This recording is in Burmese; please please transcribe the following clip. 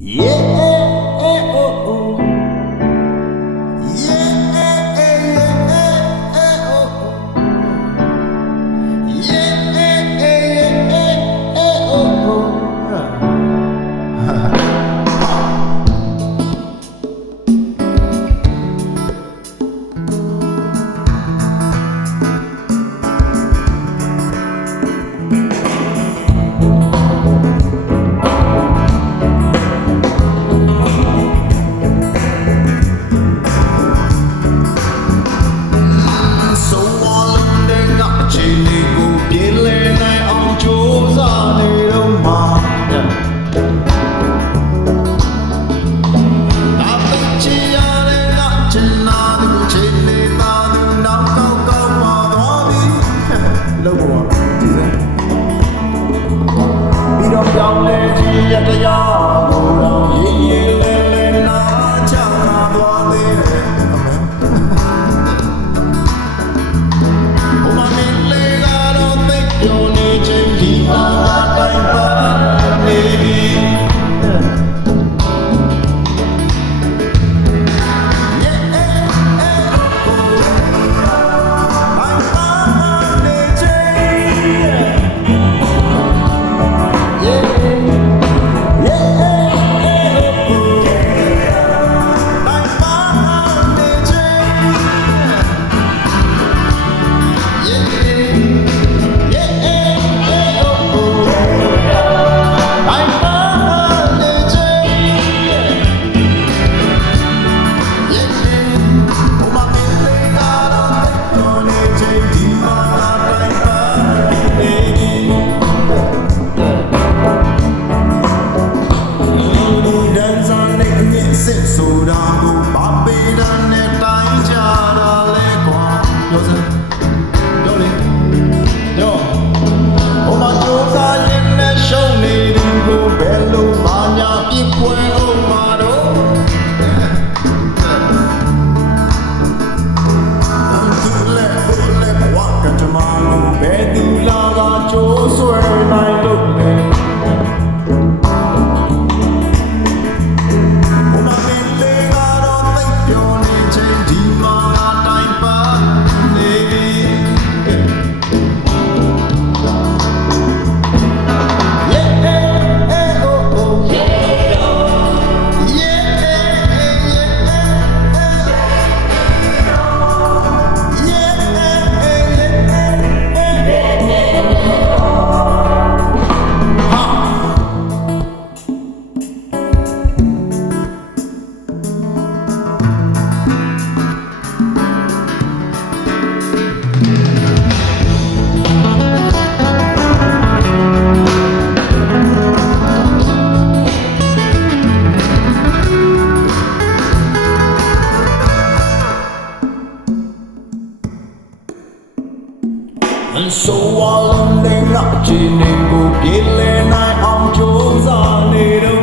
耶。Yeah. So all in the night, you need to get in, I'm just on it.